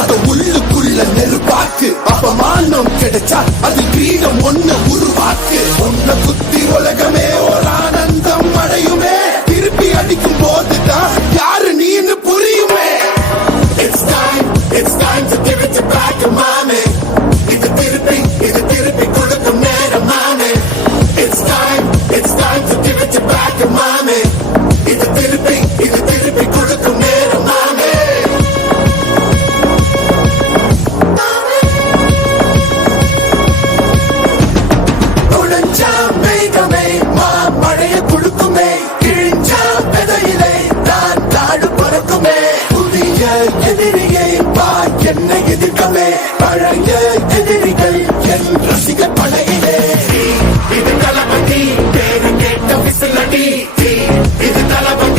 அத உள்ளுக்குள்ள நெருப்பாக்கு. அப்பமானம் கிடைச்சா அது கிரீடம் ஒண்ணு உருவாக்கு. உன்னை குத்தி உலகமே ஒரு ஆனந்தம் அடையுமே. திருப்பி அடிக்கும் போதுதான் யாரு நீன்னு புரியுமே. It's time to give it back to mommy. இது திருப்பி கொடுக்கும் நேரம் மாமே. It's time to give it back to mommy. இது திருப்பி